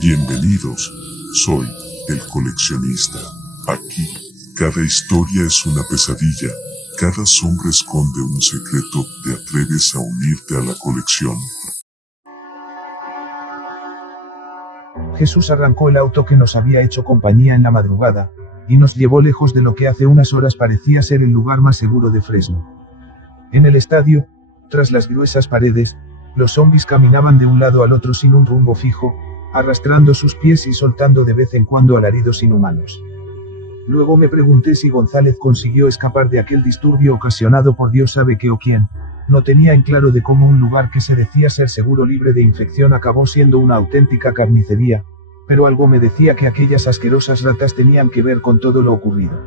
Bienvenidos, soy el coleccionista. Aquí, cada historia es una pesadilla, cada sombra esconde un secreto. ¿Te atreves a unirte a la colección? Jesús arrancó el auto que nos había hecho compañía en la madrugada, y nos llevó lejos de lo que hace unas horas parecía ser el lugar más seguro de Fresno. En el estadio, tras las gruesas paredes, los zombies caminaban de un lado al otro sin un rumbo fijo, arrastrando sus pies y soltando de vez en cuando alaridos inhumanos. Luego me pregunté si González consiguió escapar de aquel disturbio ocasionado por Dios sabe qué o quién. No tenía en claro de cómo un lugar que se decía ser seguro libre de infección acabó siendo una auténtica carnicería, pero algo me decía que aquellas asquerosas ratas tenían que ver con todo lo ocurrido.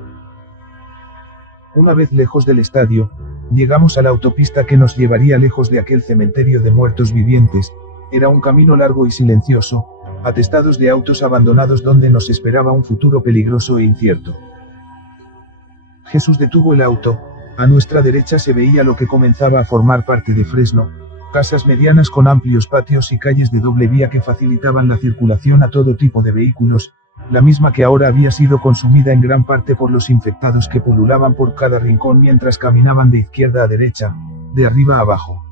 Una vez lejos del estadio, llegamos a la autopista que nos llevaría lejos de aquel cementerio de muertos vivientes. Era un camino largo y silencioso, atestados de autos abandonados donde nos esperaba un futuro peligroso e incierto. Jesús detuvo el auto. A nuestra derecha se veía lo que comenzaba a formar parte de Fresno, casas medianas con amplios patios y calles de doble vía que facilitaban la circulación a todo tipo de vehículos, la misma que ahora había sido consumida en gran parte por los infectados que pululaban por cada rincón mientras caminaban de izquierda a derecha, de arriba a abajo.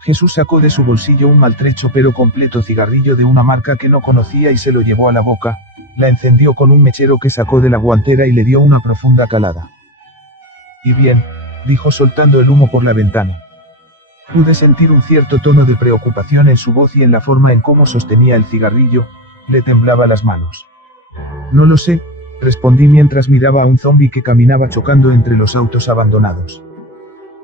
Jesús sacó de su bolsillo un maltrecho pero completo cigarrillo de una marca que no conocía y se lo llevó a la boca, la encendió con un mechero que sacó de la guantera y le dio una profunda calada. «Y bien», dijo soltando el humo por la ventana. Pude sentir un cierto tono de preocupación en su voz y en la forma en cómo sostenía el cigarrillo, le temblaba las manos. «No lo sé», respondí mientras miraba a un zombi que caminaba chocando entre los autos abandonados.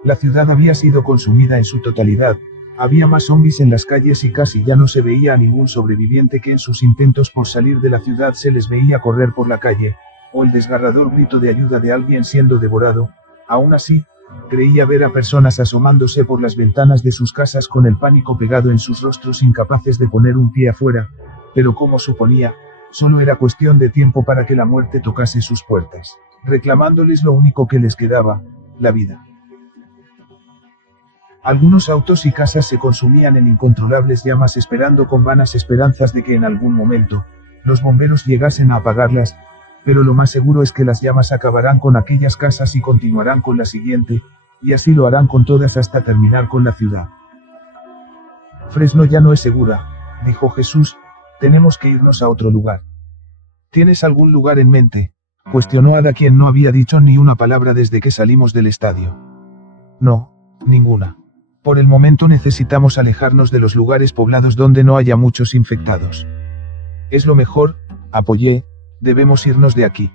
La ciudad había sido consumida en su totalidad, había más zombis en las calles y casi ya no se veía a ningún sobreviviente que en sus intentos por salir de la ciudad se les veía correr por la calle, o el desgarrador grito de ayuda de alguien siendo devorado. Aún así, creía ver a personas asomándose por las ventanas de sus casas con el pánico pegado en sus rostros incapaces de poner un pie afuera, pero como suponía, solo era cuestión de tiempo para que la muerte tocase sus puertas, reclamándoles lo único que les quedaba, la vida. Algunos autos y casas se consumían en incontrolables llamas esperando con vanas esperanzas de que en algún momento, los bomberos llegasen a apagarlas, pero lo más seguro es que las llamas acabarán con aquellas casas y continuarán con la siguiente, y así lo harán con todas hasta terminar con la ciudad. Fresno ya no es segura, dijo Jesús, tenemos que irnos a otro lugar. ¿Tienes algún lugar en mente?, cuestionó Ada quien no había dicho ni una palabra desde que salimos del estadio. No, ninguna. Por el momento necesitamos alejarnos de los lugares poblados donde no haya muchos infectados. Es lo mejor, apoyé, debemos irnos de aquí.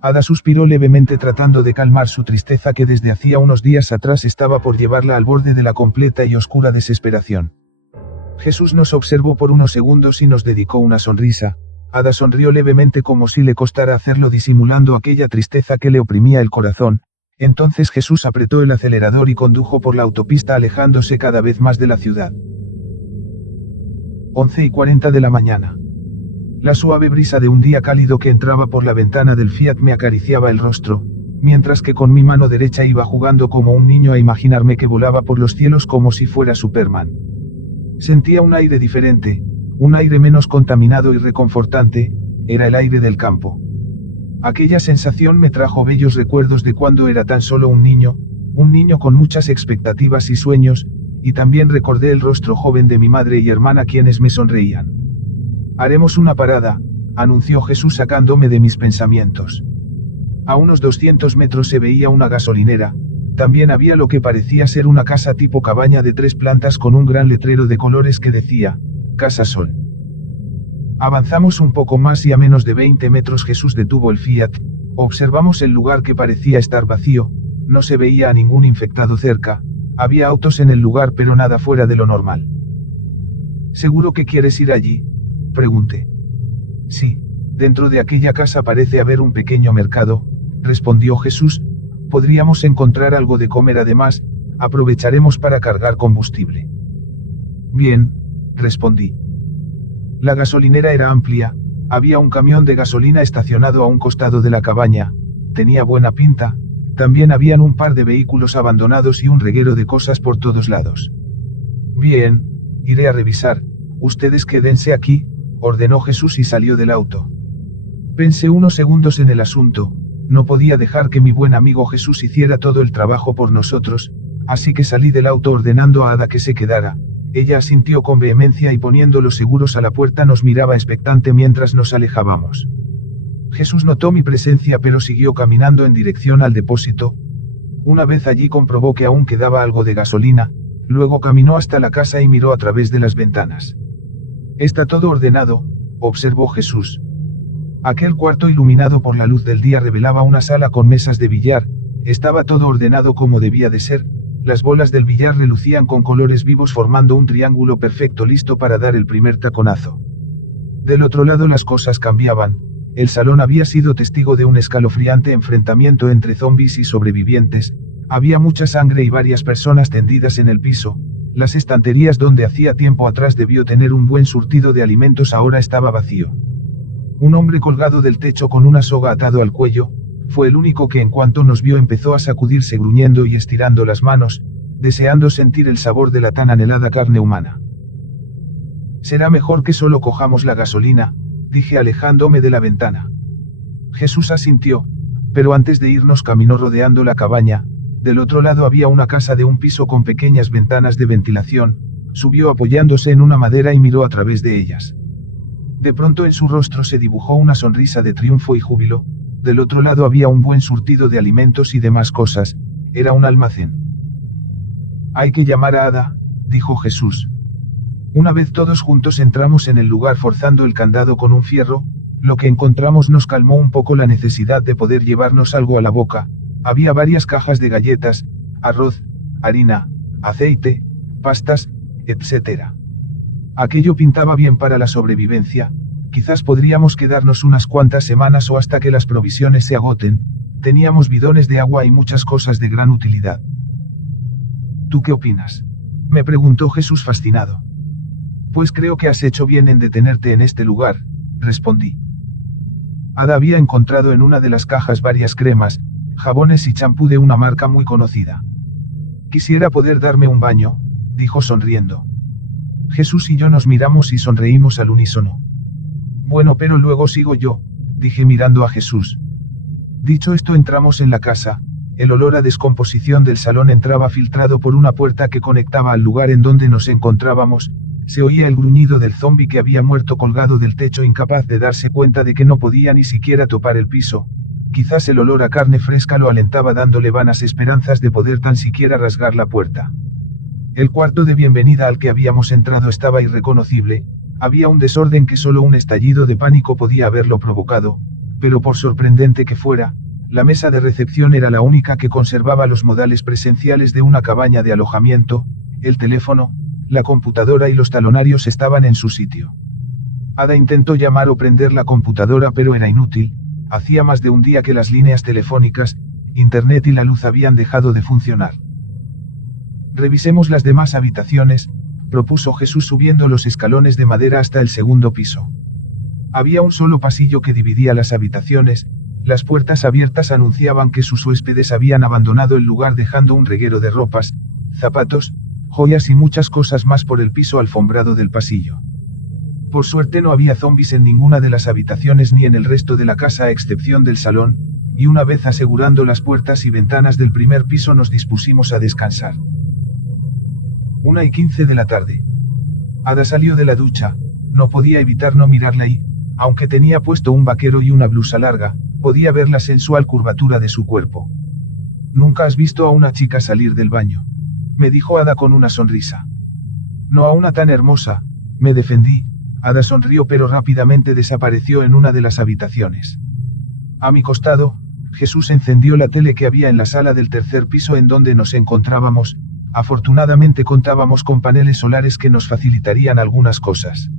Ada suspiró levemente tratando de calmar su tristeza que desde hacía unos días atrás estaba por llevarla al borde de la completa y oscura desesperación. Jesús nos observó por unos segundos y nos dedicó una sonrisa. Ada sonrió levemente como si le costara hacerlo disimulando aquella tristeza que le oprimía el corazón. Entonces Jesús apretó el acelerador y condujo por la autopista alejándose cada vez más de la ciudad. 11:40 de la mañana. La suave brisa de un día cálido que entraba por la ventana del Fiat me acariciaba el rostro, mientras que con mi mano derecha iba jugando como un niño a imaginarme que volaba por los cielos como si fuera Superman. Sentía un aire diferente, un aire menos contaminado y reconfortante, era el aire del campo. Aquella sensación me trajo bellos recuerdos de cuando era tan solo un niño con muchas expectativas y sueños, y también recordé el rostro joven de mi madre y hermana quienes me sonreían. Haremos una parada, anunció Jesús sacándome de mis pensamientos. A unos 200 metros se veía una gasolinera, también había lo que parecía ser una casa tipo cabaña de 3 plantas con un gran letrero de colores que decía, Casa Sol. Avanzamos un poco más y a menos de 20 metros Jesús detuvo el Fiat, observamos el lugar que parecía estar vacío, no se veía a ningún infectado cerca, había autos en el lugar pero nada fuera de lo normal. ¿Seguro que quieres ir allí?, pregunté. Sí, dentro de aquella casa parece haber un pequeño mercado, respondió Jesús, podríamos encontrar algo de comer además, aprovecharemos para cargar combustible. Bien, respondí. La gasolinera era amplia, había un camión de gasolina estacionado a un costado de la cabaña, tenía buena pinta, también habían un par de vehículos abandonados y un reguero de cosas por todos lados. Bien, iré a revisar, Ustedes quédense aquí, ordenó Jesús y salió del auto. Pensé unos segundos en el asunto, no podía dejar que mi buen amigo Jesús hiciera todo el trabajo por nosotros, así que salí del auto ordenando a Ada que se quedara. Ella asintió con vehemencia y poniendo los seguros a la puerta nos miraba expectante mientras nos alejábamos. Jesús notó mi presencia pero siguió caminando en dirección al depósito. Una vez allí comprobó que aún quedaba algo de gasolina, luego caminó hasta la casa y miró a través de las ventanas. Está todo ordenado, observó Jesús. Aquel cuarto iluminado por la luz del día revelaba una sala con mesas de billar, estaba todo ordenado como debía de ser, las bolas del billar relucían con colores vivos formando un triángulo perfecto listo para dar el primer taconazo. Del otro lado las cosas cambiaban, el salón había sido testigo de un escalofriante enfrentamiento entre zombis y sobrevivientes, había mucha sangre y varias personas tendidas en el piso, las estanterías donde hacía tiempo atrás debió tener un buen surtido de alimentos ahora estaba vacío. Un hombre colgado del techo con una soga atado al cuello, fue el único que en cuanto nos vio empezó a sacudirse gruñendo y estirando las manos, deseando sentir el sabor de la tan anhelada carne humana. Será mejor que solo cojamos la gasolina, dije alejándome de la ventana. Jesús asintió, pero antes de irnos caminó rodeando la cabaña, del otro lado había una casa de un piso con pequeñas ventanas de ventilación, subió apoyándose en una madera y miró a través de ellas. De pronto en su rostro se dibujó una sonrisa de triunfo y júbilo, del otro lado había un buen surtido de alimentos y demás cosas, era un almacén. Hay que llamar a Ada, dijo Jesús. Una vez todos juntos entramos en el lugar forzando el candado con un fierro, lo que encontramos nos calmó un poco la necesidad de poder llevarnos algo a la boca, había varias cajas de galletas, arroz, harina, aceite, pastas, etc. Aquello pintaba bien para la sobrevivencia, quizás podríamos quedarnos unas cuantas semanas o hasta que las provisiones se agoten, teníamos bidones de agua y muchas cosas de gran utilidad. ¿Tú qué opinas?, me preguntó Jesús fascinado. Pues creo que has hecho bien en detenerte en este lugar, respondí. Ada había encontrado en una de las cajas varias cremas, jabones y champú de una marca muy conocida. Quisiera poder darme un baño, dijo sonriendo. Jesús y yo nos miramos y sonreímos al unísono. Bueno, pero luego sigo yo, dije mirando a Jesús. Dicho esto entramos en la casa, el olor a descomposición del salón entraba filtrado por una puerta que conectaba al lugar en donde nos encontrábamos, se oía el gruñido del zombi que había muerto colgado del techo incapaz de darse cuenta de que no podía ni siquiera topar el piso, quizás el olor a carne fresca lo alentaba dándole vanas esperanzas de poder tan siquiera rasgar la puerta. El cuarto de bienvenida al que habíamos entrado estaba irreconocible, había un desorden que solo un estallido de pánico podía haberlo provocado, pero por sorprendente que fuera, la mesa de recepción era la única que conservaba los modales presenciales de una cabaña de alojamiento, el teléfono, la computadora y los talonarios estaban en su sitio. Ada intentó llamar o prender la computadora pero era inútil, hacía más de un día que las líneas telefónicas, internet y la luz habían dejado de funcionar. Revisemos las demás habitaciones, propuso Jesús subiendo los escalones de madera hasta el segundo piso. Había un solo pasillo que dividía las habitaciones, las puertas abiertas anunciaban que sus huéspedes habían abandonado el lugar dejando un reguero de ropas, zapatos, joyas y muchas cosas más por el piso alfombrado del pasillo. Por suerte no había zombis en ninguna de las habitaciones ni en el resto de la casa a excepción del salón, y una vez asegurando las puertas y ventanas del primer piso nos dispusimos a descansar. 1:15 de la tarde. Ada salió de la ducha, no podía evitar no mirarla y, aunque tenía puesto un vaquero y una blusa larga, podía ver la sensual curvatura de su cuerpo. ¿Nunca has visto a una chica salir del baño?, me dijo Ada con una sonrisa. No a una tan hermosa, me defendí. Ada sonrió pero rápidamente desapareció en una de las habitaciones. A mi costado, Jesús encendió la tele que había en la sala del tercer piso en donde nos encontrábamos, afortunadamente contábamos con paneles solares que nos facilitarían algunas cosas.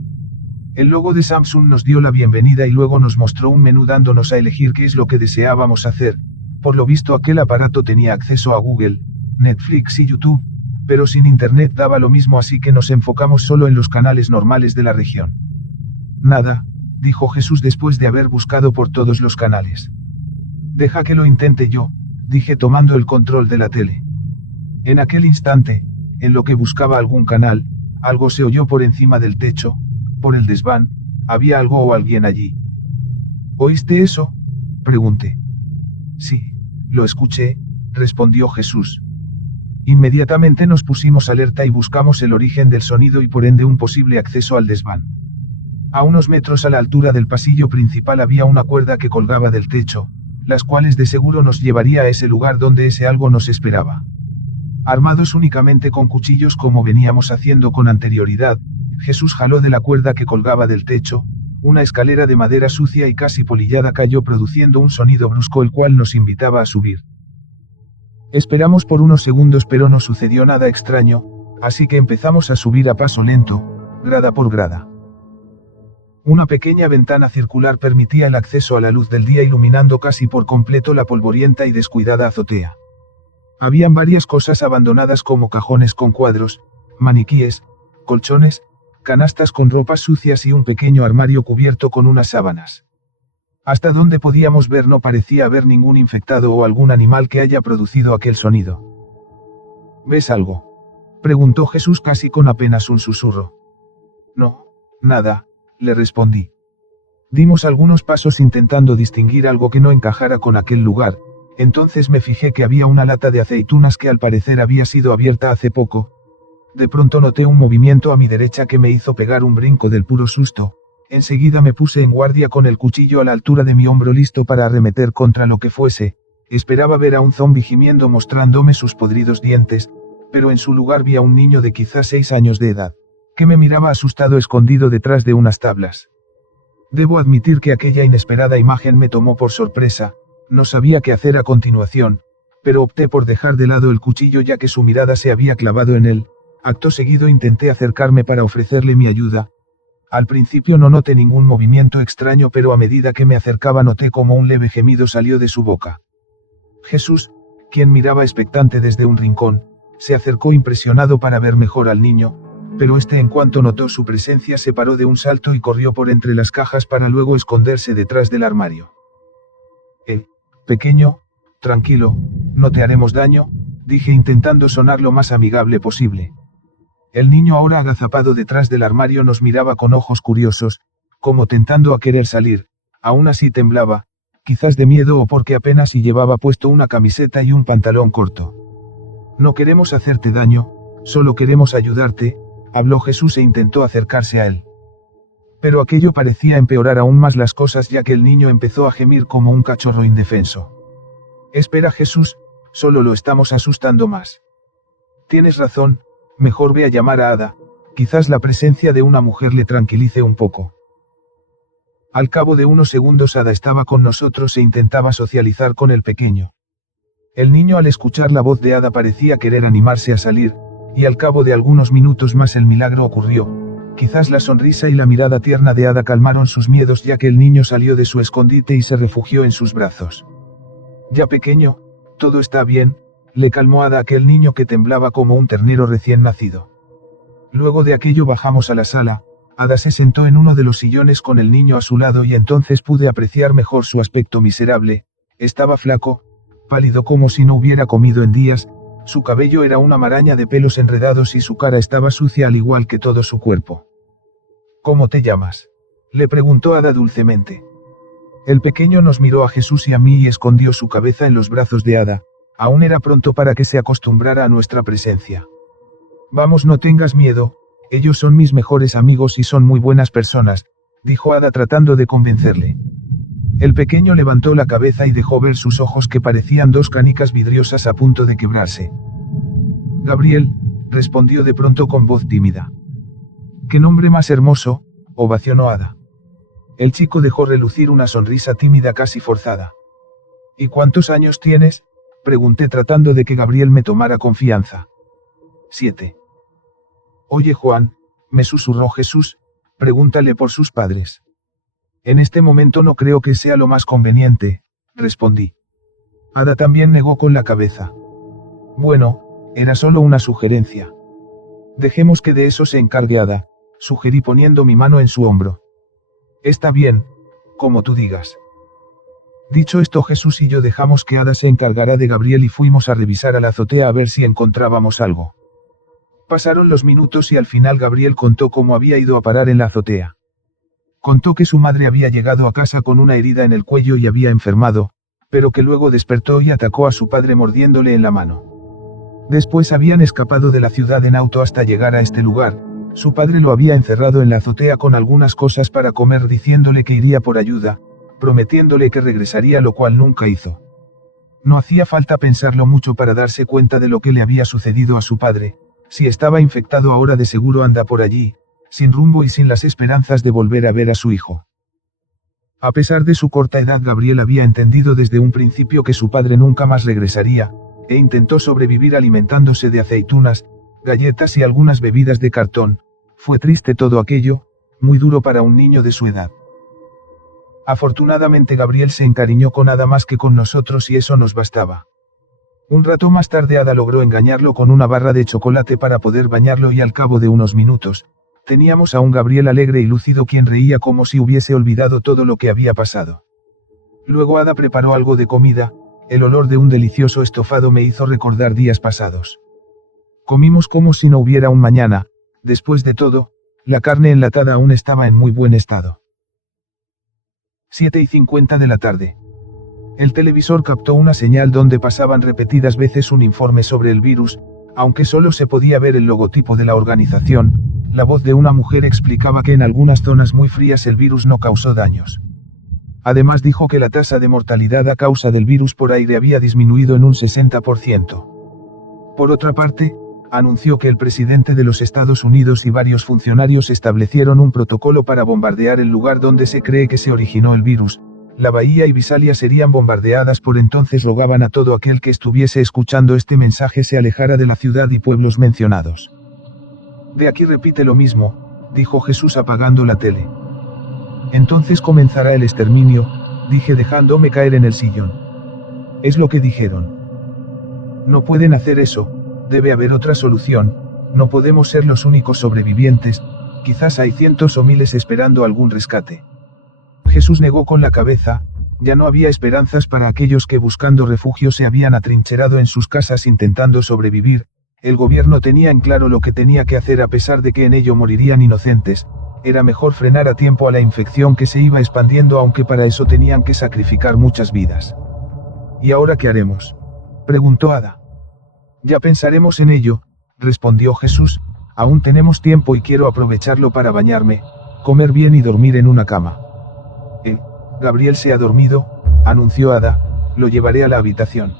El logo de Samsung nos dio la bienvenida y luego nos mostró un menú dándonos a elegir qué es lo que deseábamos hacer, por lo visto aquel aparato tenía acceso a Google, Netflix y YouTube, pero sin internet daba lo mismo así que nos enfocamos solo en los canales normales de la región. Nada, dijo Jesús después de haber buscado por todos los canales. Deja que lo intente yo, dije tomando el control de la tele. En aquel instante, en lo que buscaba algún canal, Algo se oyó por encima del techo, por el desván, ¿había algo o alguien allí? ¿Oíste eso?, pregunté. Sí, lo escuché, respondió Jesús. Inmediatamente nos pusimos alerta y buscamos el origen del sonido y por ende un posible acceso al desván. A unos metros a la altura del pasillo principal había una cuerda que colgaba del techo, las cuales de seguro nos llevaría a ese lugar donde ese algo nos esperaba. Armados únicamente con cuchillos como veníamos haciendo con anterioridad, Jesús jaló de la cuerda que colgaba del techo, una escalera de madera sucia y casi polillada cayó produciendo un sonido brusco el cual nos invitaba a subir. Esperamos por unos segundos pero no sucedió nada extraño, así que empezamos a subir a paso lento, grada por grada. Una pequeña ventana circular permitía el acceso a la luz del día iluminando casi por completo la polvorienta y descuidada azotea. Habían varias cosas abandonadas como cajones con cuadros, maniquíes, colchones, canastas con ropas sucias y un pequeño armario cubierto con unas sábanas. Hasta donde podíamos ver no parecía haber ningún infectado o algún animal que haya producido aquel sonido. ¿Ves algo?, preguntó Jesús casi con apenas un susurro. No, nada, le respondí. Dimos algunos pasos intentando distinguir algo que no encajara con aquel lugar. Entonces me fijé que había una lata de aceitunas que al parecer había sido abierta hace poco. De pronto noté un movimiento a mi derecha que me hizo pegar un brinco del puro susto. Enseguida me puse en guardia con el cuchillo a la altura de mi hombro listo para arremeter contra lo que fuese. Esperaba ver a un zombi gimiendo mostrándome sus podridos dientes, pero en su lugar vi a un niño de quizás 6 años de edad, que me miraba asustado escondido detrás de unas tablas. Debo admitir que aquella inesperada imagen me tomó por sorpresa. No sabía qué hacer a continuación, pero opté por dejar de lado el cuchillo ya que su mirada se había clavado en él. Acto seguido intenté acercarme para ofrecerle mi ayuda. Al principio no noté ningún movimiento extraño pero a medida que me acercaba noté como un leve gemido salió de su boca. Jesús, quien miraba expectante desde un rincón, se acercó impresionado para ver mejor al niño, pero este en cuanto notó su presencia se paró de un salto y corrió por entre las cajas para luego esconderse detrás del armario. Pequeño, tranquilo, no te haremos daño, dije intentando sonar lo más amigable posible. El niño ahora agazapado detrás del armario nos miraba con ojos curiosos, como tentando a querer salir, aún así temblaba, quizás de miedo o porque apenas si llevaba puesto una camiseta y un pantalón corto. No queremos hacerte daño, solo queremos ayudarte, habló Jesús e intentó acercarse a él. Pero aquello parecía empeorar aún más las cosas ya que el niño empezó a gemir como un cachorro indefenso. Espera Jesús, solo lo estamos asustando más. Tienes razón, mejor ve a llamar a Ada, quizás la presencia de una mujer le tranquilice un poco. Al cabo de unos segundos Ada estaba con nosotros e intentaba socializar con el pequeño. El niño al escuchar la voz de Ada parecía querer animarse a salir, y al cabo de algunos minutos más el milagro ocurrió. Quizás la sonrisa y la mirada tierna de Ada calmaron sus miedos ya que el niño salió de su escondite y se refugió en sus brazos. Ya pequeño, todo está bien, le calmó Ada a aquel niño que temblaba como un ternero recién nacido. Luego de aquello bajamos a la sala, Ada se sentó en uno de los sillones con el niño a su lado y entonces pude apreciar mejor su aspecto miserable. Estaba flaco, pálido como si no hubiera comido en días, su cabello era una maraña de pelos enredados y su cara estaba sucia al igual que todo su cuerpo. ¿Cómo te llamas?, le preguntó Ada dulcemente. El pequeño nos miró a Jesús y a mí y escondió su cabeza en los brazos de Ada. Aún era pronto para que se acostumbrara a nuestra presencia. Vamos, no tengas miedo, ellos son mis mejores amigos y son muy buenas personas, dijo Ada tratando de convencerle. El pequeño levantó la cabeza y dejó ver sus ojos que parecían 2 canicas vidriosas a punto de quebrarse. Gabriel, respondió de pronto con voz tímida. ¡Qué nombre más hermoso!, ovacionó Ada. El chico dejó relucir una sonrisa tímida casi forzada. ¿Y cuántos años tienes?, pregunté tratando de que Gabriel me tomara confianza. 7. Oye Juan, me susurró Jesús, pregúntale por sus padres. En este momento no creo que sea lo más conveniente, respondí. Ada también negó con la cabeza. Bueno, era solo una sugerencia. Dejemos que de eso se encargue Ada, sugerí poniendo mi mano en su hombro. Está bien, como tú digas. Dicho esto, Jesús y yo dejamos que Ada se encargara de Gabriel y fuimos a revisar a la azotea a ver si encontrábamos algo. Pasaron los minutos y al final Gabriel contó cómo había ido a parar en la azotea. Contó que su madre había llegado a casa con una herida en el cuello y había enfermado, pero que luego despertó y atacó a su padre mordiéndole en la mano. Después habían escapado de la ciudad en auto hasta llegar a este lugar. Su padre lo había encerrado en la azotea con algunas cosas para comer diciéndole que iría por ayuda, prometiéndole que regresaría, lo cual nunca hizo. No hacía falta pensarlo mucho para darse cuenta de lo que le había sucedido a su padre. Si estaba infectado ahora de seguro anda por allí, sin rumbo y sin las esperanzas de volver a ver a su hijo. A pesar de su corta edad, Gabriel había entendido desde un principio que su padre nunca más regresaría, e intentó sobrevivir alimentándose de aceitunas, galletas y algunas bebidas de cartón. Fue triste todo aquello, muy duro para un niño de su edad. Afortunadamente Gabriel se encariñó con Ada más que con nosotros y eso nos bastaba. Un rato más tarde Ada logró engañarlo con una barra de chocolate para poder bañarlo y al cabo de unos minutos, teníamos a un Gabriel alegre y lúcido quien reía como si hubiese olvidado todo lo que había pasado. Luego Ada preparó algo de comida, el olor de un delicioso estofado me hizo recordar días pasados. Comimos como si no hubiera un mañana, después de todo, la carne enlatada aún estaba en muy buen estado. 7:50 de la tarde. El televisor captó una señal donde pasaban repetidas veces un informe sobre el virus, aunque solo se podía ver el logotipo de la organización. La voz de una mujer explicaba que en algunas zonas muy frías el virus no causó daños. Además dijo que la tasa de mortalidad a causa del virus por aire había disminuido en un 60%. Por otra parte, anunció que el presidente de los Estados Unidos y varios funcionarios establecieron un protocolo para bombardear el lugar donde se cree que se originó el virus. La bahía y Visalia serían bombardeadas. Por entonces rogaban a todo aquel que estuviese escuchando este mensaje se alejara de la ciudad y pueblos mencionados. De aquí repite lo mismo, dijo Jesús apagando la tele. Entonces comenzará el exterminio, dije dejándome caer en el sillón. Es lo que dijeron. No pueden hacer eso, debe haber otra solución, no podemos ser los únicos sobrevivientes, quizás hay cientos o miles esperando algún rescate. Jesús negó con la cabeza, ya no había esperanzas para aquellos que buscando refugio se habían atrincherado en sus casas intentando sobrevivir, el gobierno tenía en claro lo que tenía que hacer a pesar de que en ello morirían inocentes, era mejor frenar a tiempo a la infección que se iba expandiendo aunque para eso tenían que sacrificar muchas vidas. ¿Y ahora qué haremos?, preguntó Ada. Ya pensaremos en ello, respondió Jesús, aún tenemos tiempo y quiero aprovecharlo para bañarme, comer bien y dormir en una cama. Gabriel se ha dormido, anunció Ada, lo llevaré a la habitación.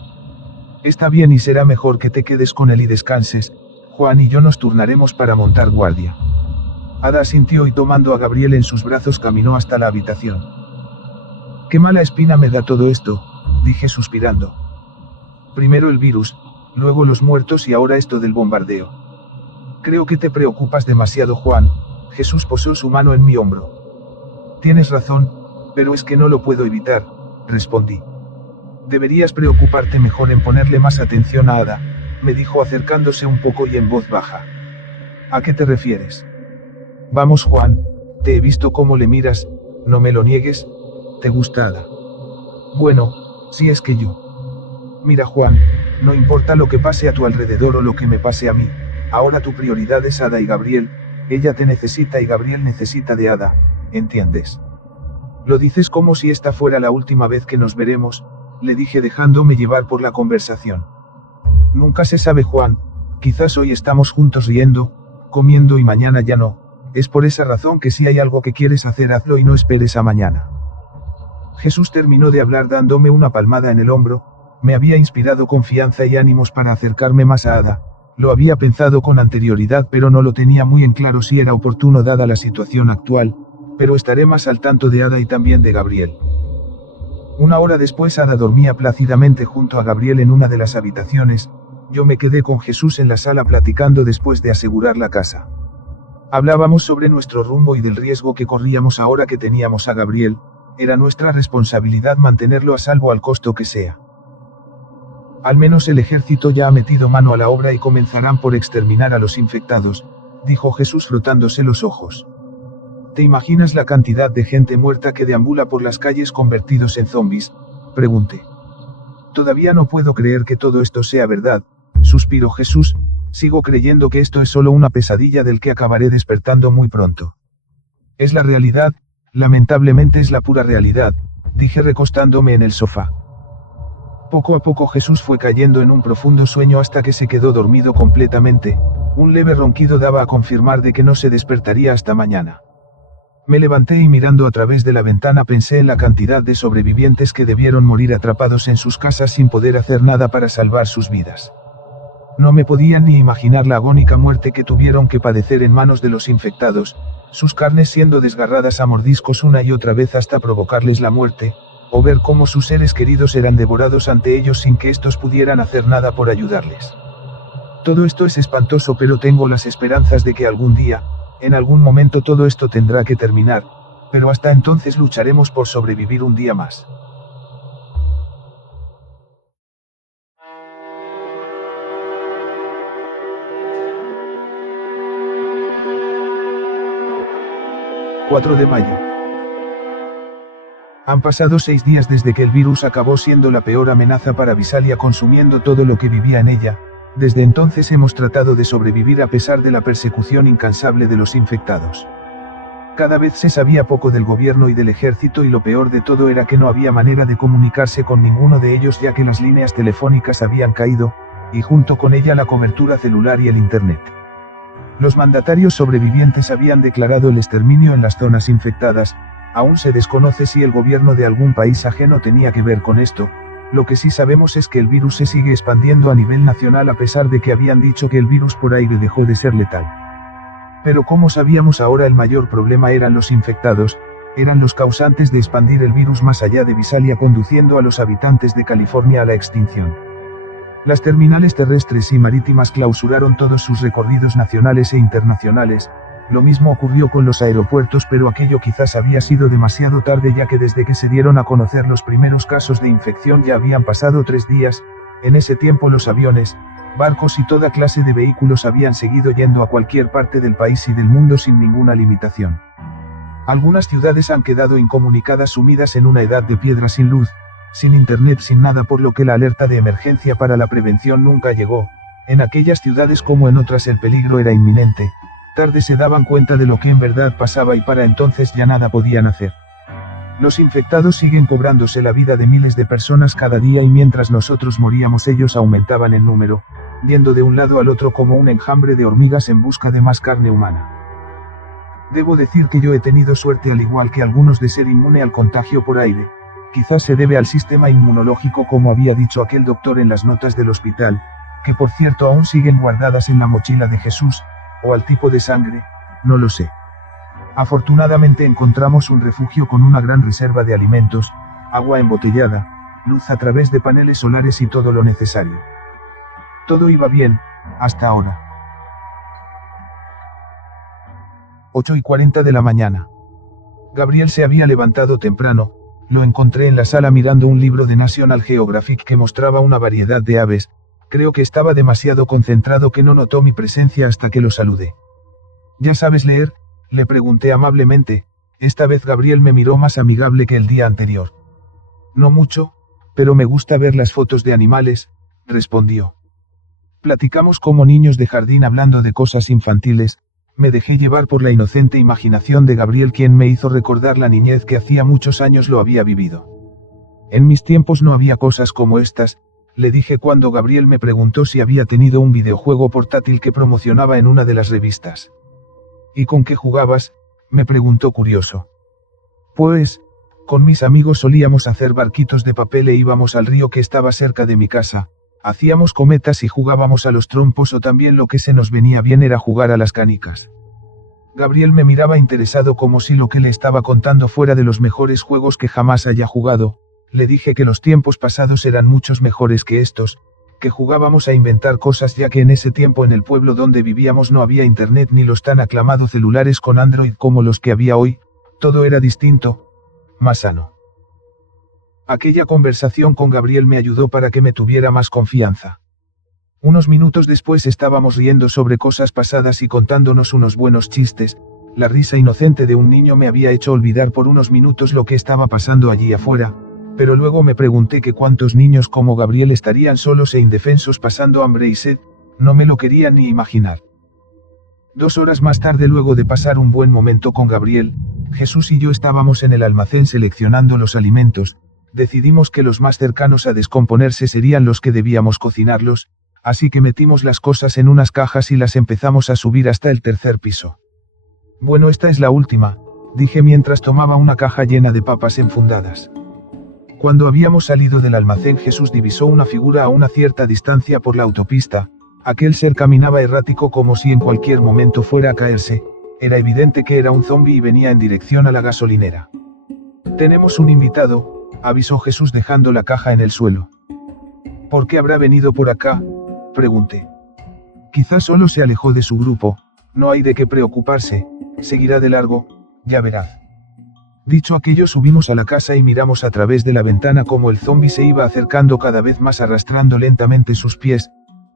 Está bien y será mejor que te quedes con él y descanses, Juan y yo nos turnaremos para montar guardia. Ada asintió y tomando a Gabriel en sus brazos caminó hasta la habitación. Qué mala espina me da todo esto, dije suspirando. Primero el virus, luego los muertos y ahora esto del bombardeo. Creo que te preocupas demasiado, Juan. Jesús posó su mano en mi hombro. Tienes razón, pero es que no lo puedo evitar, respondí. Deberías preocuparte mejor en ponerle más atención a Ada, me dijo acercándose un poco y en voz baja. ¿A qué te refieres? Vamos, Juan, te he visto cómo le miras, no me lo niegues, ¿te gusta Ada? Bueno, si es que yo. Mira, Juan, no importa lo que pase a tu alrededor o lo que me pase a mí, ahora tu prioridad es Ada y Gabriel, ella te necesita y Gabriel necesita de Ada, ¿entiendes? Lo dices como si esta fuera la última vez que nos veremos, le dije dejándome llevar por la conversación. Nunca se sabe, Juan, quizás hoy estamos juntos riendo, comiendo y mañana ya no, es por esa razón que si hay algo que quieres hacer hazlo y no esperes a mañana. Jesús terminó de hablar dándome una palmada en el hombro, me había inspirado confianza y ánimos para acercarme más a Ada, lo había pensado con anterioridad pero no lo tenía muy en claro si era oportuno dada la situación actual, pero estaré más al tanto de Ada y también de Gabriel. Una hora después Ada dormía plácidamente junto a Gabriel en una de las habitaciones, yo me quedé con Jesús en la sala platicando después de asegurar la casa. Hablábamos sobre nuestro rumbo y del riesgo que corríamos ahora que teníamos a Gabriel, era nuestra responsabilidad mantenerlo a salvo al costo que sea. Al menos el ejército ya ha metido mano a la obra y comenzarán por exterminar a los infectados, dijo Jesús frotándose los ojos. ¿Te imaginas la cantidad de gente muerta que deambula por las calles convertidos en zombies?, pregunté. Todavía no puedo creer que todo esto sea verdad, suspiró Jesús, Sigo creyendo que esto es solo una pesadilla del que acabaré despertando muy pronto. Es la realidad, lamentablemente es la pura realidad, dije recostándome en el sofá. Poco a poco Jesús fue cayendo en un profundo sueño hasta que se quedó dormido completamente. Un leve ronquido daba a confirmar de que no se despertaría hasta mañana. Me levanté y mirando a través de la ventana pensé en la cantidad de sobrevivientes que debieron morir atrapados en sus casas sin poder hacer nada para salvar sus vidas. No me podían ni imaginar la agónica muerte que tuvieron que padecer en manos de los infectados, sus carnes siendo desgarradas a mordiscos una y otra vez hasta provocarles la muerte, o ver cómo sus seres queridos eran devorados ante ellos sin que estos pudieran hacer nada por ayudarles. Todo esto es espantoso, pero tengo las esperanzas de que algún día, en algún momento todo esto tendrá que terminar, pero hasta entonces lucharemos por sobrevivir un día más. ...4 de mayo. Han pasado 6 días desde que el virus acabó siendo la peor amenaza para Visalia, consumiendo todo lo que vivía en ella. Desde entonces hemos tratado de sobrevivir a pesar de la persecución incansable de los infectados. Cada vez se sabía poco del gobierno y del ejército, y lo peor de todo era que no había manera de comunicarse con ninguno de ellos, ya que las líneas telefónicas habían caído, y junto con ella la cobertura celular y el internet. Los mandatarios sobrevivientes habían declarado el exterminio en las zonas infectadas. Aún se desconoce si el gobierno de algún país ajeno tenía que ver con esto. Lo que sí sabemos es que el virus se sigue expandiendo a nivel nacional, a pesar de que habían dicho que el virus por aire dejó de ser letal. Pero como sabíamos ahora, el mayor problema eran los infectados, eran los causantes de expandir el virus más allá de Visalia, conduciendo a los habitantes de California a la extinción. Las terminales terrestres y marítimas clausuraron todos sus recorridos nacionales e internacionales. Lo mismo ocurrió con los aeropuertos, pero aquello quizás había sido demasiado tarde, ya que desde que se dieron a conocer los primeros casos de infección ya habían pasado 3 días. En ese tiempo los aviones, barcos y toda clase de vehículos habían seguido yendo a cualquier parte del país y del mundo sin ninguna limitación. Algunas ciudades han quedado incomunicadas, sumidas en una edad de piedra, sin luz, sin internet, sin nada, por lo que la alerta de emergencia para la prevención nunca llegó. En aquellas ciudades como en otras el peligro era inminente. Tarde se daban cuenta de lo que en verdad pasaba, y para entonces ya nada podían hacer. Los infectados siguen cobrándose la vida de miles de personas cada día, y mientras nosotros moríamos ellos aumentaban en número, yendo de un lado al otro como un enjambre de hormigas en busca de más carne humana. Debo decir que yo he tenido suerte, al igual que algunos, de ser inmune al contagio por aire. Quizás se debe al sistema inmunológico, como había dicho aquel doctor en las notas del hospital, que por cierto aún siguen guardadas en la mochila de Jesús, o al tipo de sangre, no lo sé. Afortunadamente encontramos un refugio con una gran reserva de alimentos, agua embotellada, luz a través de paneles solares y todo lo necesario. Todo iba bien, hasta ahora. 8:40 de la mañana. Gabriel se había levantado temprano. Lo encontré en la sala mirando un libro de National Geographic que mostraba una variedad de aves. Creo que estaba demasiado concentrado que no notó mi presencia hasta que lo saludé. ¿Ya sabes leer?, le pregunté amablemente. Esta vez Gabriel me miró más amigable que el día anterior. No mucho, pero me gusta ver las fotos de animales, respondió. Platicamos como niños de jardín, hablando de cosas infantiles. Me dejé llevar por la inocente imaginación de Gabriel, quien me hizo recordar la niñez que hacía muchos años lo había vivido. En mis tiempos no había cosas como estas, le dije cuando Gabriel me preguntó si había tenido un videojuego portátil que promocionaba en una de las revistas. ¿Y con qué jugabas?, me preguntó curioso. Pues, con mis amigos solíamos hacer barquitos de papel e íbamos al río que estaba cerca de mi casa. Hacíamos cometas y jugábamos a los trompos, o también lo que se nos venía bien era jugar a las canicas. Gabriel me miraba interesado, como si lo que le estaba contando fuera de los mejores juegos que jamás haya jugado. Le dije que los tiempos pasados eran muchos mejores que estos, que jugábamos a inventar cosas, ya que en ese tiempo en el pueblo donde vivíamos no había internet ni los tan aclamados celulares con Android como los que había hoy. Todo era distinto, más sano. Aquella conversación con Gabriel me ayudó para que me tuviera más confianza. Unos minutos después estábamos riendo sobre cosas pasadas y contándonos unos buenos chistes. La risa inocente de un niño me había hecho olvidar por unos minutos lo que estaba pasando allí afuera, pero luego me pregunté que cuántos niños como Gabriel estarían solos e indefensos pasando hambre y sed. No me lo quería ni imaginar. 2 horas más tarde, luego de pasar un buen momento con Gabriel, Jesús y yo estábamos en el almacén seleccionando los alimentos. Decidimos que los más cercanos a descomponerse serían los que debíamos cocinarlos, así que metimos las cosas en unas cajas y las empezamos a subir hasta el 3er piso. Bueno, esta es la última, dije mientras tomaba una caja llena de papas enfundadas. Cuando habíamos salido del almacén, Jesús divisó una figura a una cierta distancia por la autopista. Aquel ser caminaba errático como si en cualquier momento fuera a caerse. Era evidente que era un zombi y venía en dirección a la gasolinera. Tenemos un invitado, avisó Jesús dejando la caja en el suelo. ¿Por qué habrá venido por acá?, pregunté. Quizás solo se alejó de su grupo, no hay de qué preocuparse, seguirá de largo, ya verá. Dicho aquello, subimos a la casa y miramos a través de la ventana cómo el zombi se iba acercando cada vez más, arrastrando lentamente sus pies.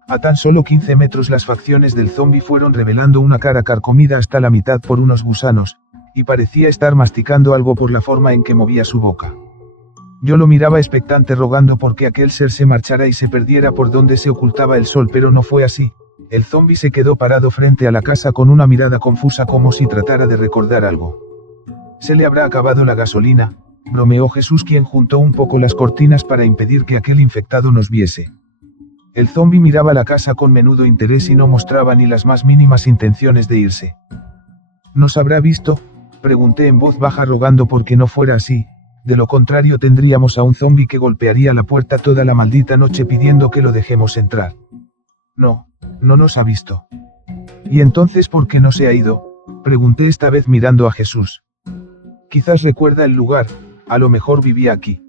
A tan solo 15 metros las facciones del zombi fueron revelando una cara carcomida hasta la mitad por unos gusanos, y parecía estar masticando algo por la forma en que movía su boca. Yo lo miraba expectante, rogando porque aquel ser se marchara y se perdiera por donde se ocultaba el sol, pero no fue así. El zombi se quedó parado frente a la casa con una mirada confusa como si tratara de recordar algo. «Se le habrá acabado la gasolina», bromeó Jesús, quien juntó un poco las cortinas para impedir que aquel infectado nos viese. El zombi miraba la casa con menudo interés y no mostraba ni las más mínimas intenciones de irse. ¿Nos habrá visto?, pregunté en voz baja, rogando porque no fuera así. De lo contrario tendríamos a un zombi que golpearía la puerta toda la maldita noche pidiendo que lo dejemos entrar. No nos ha visto. ¿Y entonces por qué no se ha ido?, pregunté esta vez mirando a Jesús. Quizás recuerda el lugar, a lo mejor vivía aquí.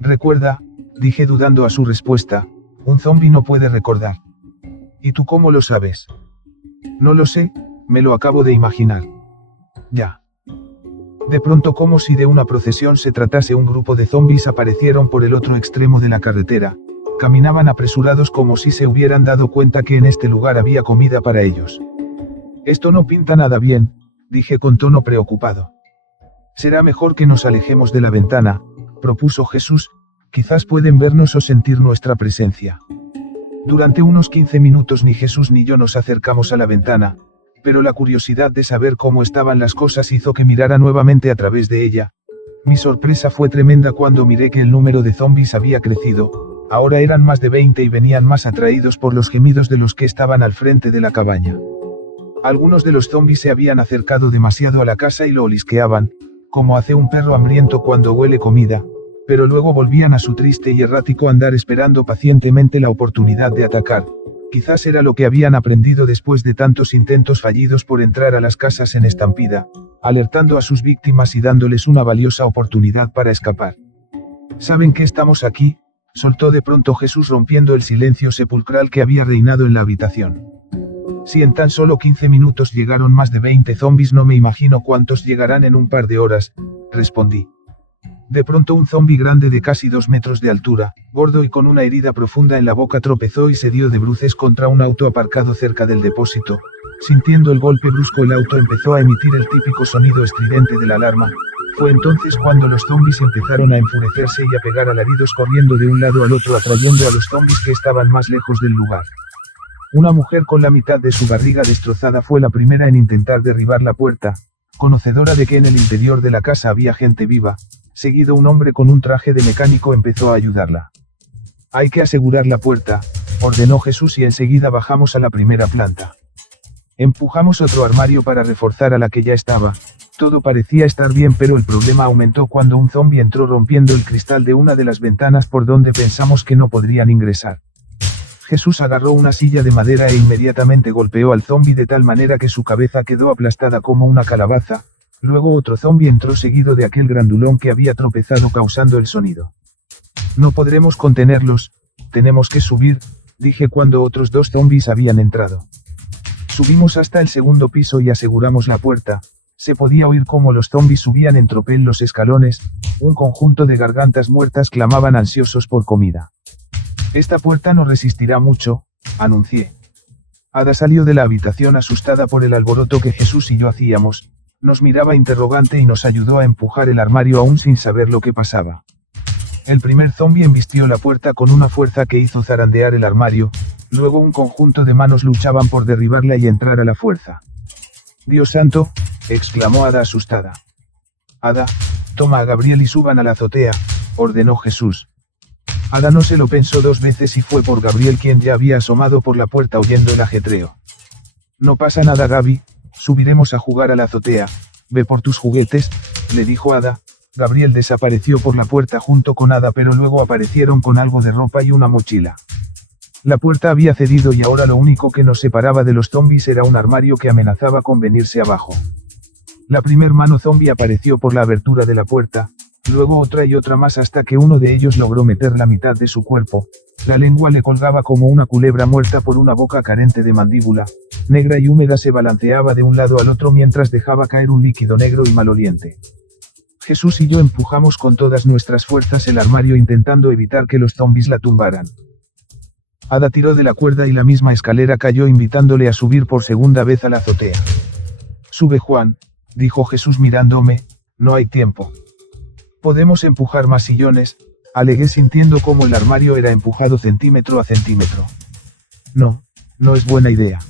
¿Recuerda?, dije dudando a su respuesta. Un zombi no puede recordar. ¿Y tú cómo lo sabes? No lo sé, me lo acabo de imaginar. Ya. De pronto, como si de una procesión se tratase, un grupo de zombis aparecieron por el otro extremo de la carretera. Caminaban apresurados como si se hubieran dado cuenta que en este lugar había comida para ellos. Esto no pinta nada bien, dije con tono preocupado. Será mejor que nos alejemos de la ventana, propuso Jesús. Quizás pueden vernos o sentir nuestra presencia. Durante unos 15 minutos ni Jesús ni yo nos acercamos a la ventana, pero la curiosidad de saber cómo estaban las cosas hizo que mirara nuevamente a través de ella. Mi sorpresa fue tremenda cuando miré que el número de zombis había crecido. Ahora eran más de 20 y venían más atraídos por los gemidos de los que estaban al frente de la cabaña. Algunos de los zombis se habían acercado demasiado a la casa y lo olisqueaban, como hace un perro hambriento cuando huele comida. Pero luego volvían a su triste y errático andar, esperando pacientemente la oportunidad de atacar. Quizás era lo que habían aprendido después de tantos intentos fallidos por entrar a las casas en estampida, alertando a sus víctimas y dándoles una valiosa oportunidad para escapar. ¿Saben que estamos aquí?, soltó de pronto Jesús, rompiendo el silencio sepulcral que había reinado en la habitación. Si en tan solo 15 minutos llegaron más de 20 zombis, no me imagino cuántos llegarán en un par de horas, respondí. De pronto un zombi grande de casi 2 metros de altura, gordo y con una herida profunda en la boca, tropezó y se dio de bruces contra un auto aparcado cerca del depósito. Sintiendo el golpe brusco, el auto empezó a emitir el típico sonido estridente de la alarma. Fue entonces cuando los zombis empezaron a enfurecerse y a pegar alaridos, corriendo de un lado al otro, atrayendo a los zombis que estaban más lejos del lugar. Una mujer con la mitad de su barriga destrozada fue la primera en intentar derribar la puerta, conocedora de que en el interior de la casa había gente viva. Seguido, un hombre con un traje de mecánico empezó a ayudarla. «Hay que asegurar la puerta», ordenó Jesús, y enseguida bajamos a la primera planta. Empujamos otro armario para reforzar a la que ya estaba. Todo parecía estar bien, pero el problema aumentó cuando un zombi entró rompiendo el cristal de una de las ventanas por donde pensamos que no podrían ingresar. Jesús agarró una silla de madera e inmediatamente golpeó al zombi de tal manera que su cabeza quedó aplastada como una calabaza. Luego otro zombi entró seguido de aquel grandulón que había tropezado causando el sonido. «No podremos contenerlos, tenemos que subir», dije cuando otros 2 zombis habían entrado. Subimos hasta el 2.º piso y aseguramos la puerta. Se podía oír cómo los zombis subían en tropel los escalones. Un conjunto de gargantas muertas clamaban ansiosos por comida. «Esta puerta no resistirá mucho», anuncié. Ada salió de la habitación asustada por el alboroto que Jesús y yo hacíamos. Nos miraba interrogante y nos ayudó a empujar el armario aún sin saber lo que pasaba. El primer zombi embistió la puerta con una fuerza que hizo zarandear el armario. Luego un conjunto de manos luchaban por derribarla y entrar a la fuerza. «Dios santo», exclamó Ada asustada. «Ada, toma a Gabriel y suban a la azotea», ordenó Jesús. Ada no se lo pensó dos veces y fue por Gabriel, quien ya había asomado por la puerta oyendo el ajetreo. «No pasa nada, Gaby, subiremos a jugar a la azotea, ve por tus juguetes», le dijo Ada. Gabriel desapareció por la puerta junto con Ada, pero luego aparecieron con algo de ropa y una mochila. La puerta había cedido y ahora lo único que nos separaba de los zombies era un armario que amenazaba con venirse abajo. La primer mano zombie apareció por la abertura de la puerta, luego otra y otra más hasta que uno de ellos logró meter la mitad de su cuerpo. La lengua le colgaba como una culebra muerta por una boca carente de mandíbula, negra y húmeda. Se balanceaba de un lado al otro mientras dejaba caer un líquido negro y maloliente. Jesús y yo empujamos con todas nuestras fuerzas el armario intentando evitar que los zombies la tumbaran. Ada tiró de la cuerda y la misma escalera cayó, invitándole a subir por segunda vez a la azotea. «Sube, Juan», dijo Jesús mirándome, «no hay tiempo». «Podemos empujar más sillones», alegué sintiendo cómo el armario era empujado centímetro a centímetro. «No, no es buena idea».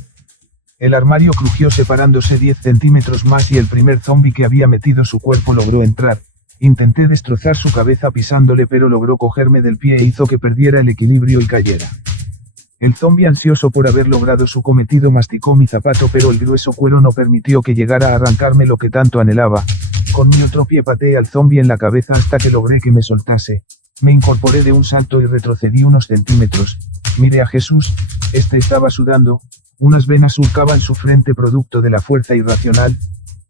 El armario crujió separándose 10 centímetros más y el primer zombi que había metido su cuerpo logró entrar. Intenté destrozar su cabeza pisándole, pero logró cogerme del pie e hizo que perdiera el equilibrio y cayera. El zombi, ansioso por haber logrado su cometido, masticó mi zapato, pero el grueso cuero no permitió que llegara a arrancarme lo que tanto anhelaba. Con mi otro pie pateé al zombi en la cabeza hasta que logré que me soltase. Me incorporé de un salto y retrocedí unos centímetros. Miré a Jesús, este estaba sudando, unas venas surcaban su frente producto de la fuerza irracional.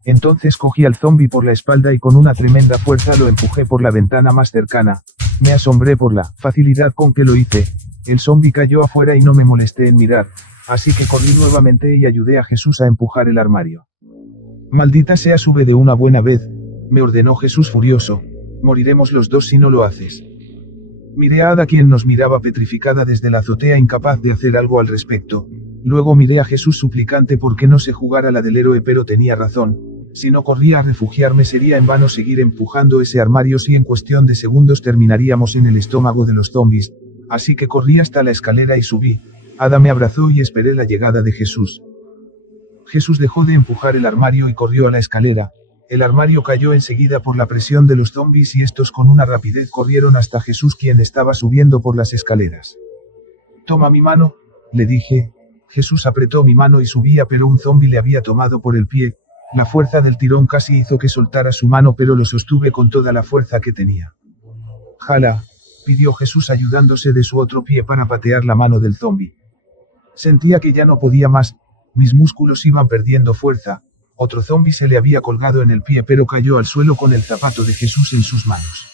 Entonces cogí al zombi por la espalda y con una tremenda fuerza lo empujé por la ventana más cercana. Me asombré por la facilidad con que lo hice. El zombi cayó afuera y no me molesté en mirar, así que corrí nuevamente y ayudé a Jesús a empujar el armario. «Maldita sea, sube de una buena vez», me ordenó Jesús furioso. «Moriremos los dos si no lo haces». Miré a Ada, quien nos miraba petrificada desde la azotea, incapaz de hacer algo al respecto. Luego miré a Jesús suplicante porque no se jugara la del héroe, pero tenía razón. Si no corría a refugiarme sería en vano seguir empujando ese armario, si en cuestión de segundos terminaríamos en el estómago de los zombies. Así que corrí hasta la escalera y subí. Ada me abrazó y esperé la llegada de Jesús. Jesús dejó de empujar el armario y corrió a la escalera. El armario cayó enseguida por la presión de los zombies y estos con una rapidez corrieron hasta Jesús, quien estaba subiendo por las escaleras. «Toma mi mano», le dije. Jesús apretó mi mano y subía, pero un zombi le había tomado por el pie. La fuerza del tirón casi hizo que soltara su mano, pero lo sostuve con toda la fuerza que tenía. «Jala», pidió Jesús ayudándose de su otro pie para patear la mano del zombi. Sentía que ya no podía más, mis músculos iban perdiendo fuerza. Otro zombi se le había colgado en el pie, pero cayó al suelo con el zapato de Jesús en sus manos.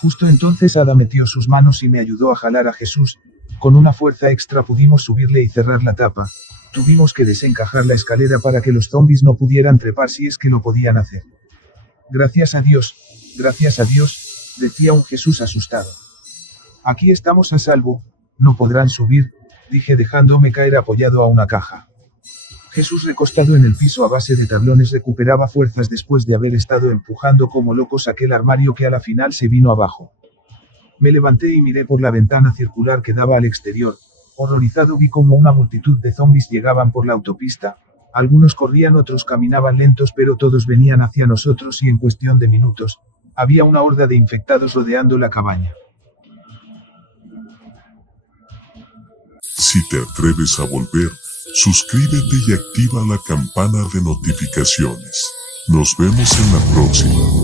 Justo entonces Ada metió sus manos y me ayudó a jalar a Jesús. Con una fuerza extra pudimos subirle y cerrar la tapa. Tuvimos que desencajar la escalera para que los zombies no pudieran trepar, si es que lo podían hacer. Gracias a Dios, decía un Jesús asustado. «Aquí estamos a salvo, no podrán subir», dije dejándome caer apoyado a una caja. Jesús, recostado en el piso a base de tablones, recuperaba fuerzas después de haber estado empujando como locos aquel armario que a la final se vino abajo. Me levanté y miré por la ventana circular que daba al exterior. Horrorizado vi cómo una multitud de zombies llegaban por la autopista. Algunos corrían, otros caminaban lentos, pero todos venían hacia nosotros y en cuestión de minutos, había una horda de infectados rodeando la cabaña. Si te atreves a volver, suscríbete y activa la campana de notificaciones. Nos vemos en la próxima.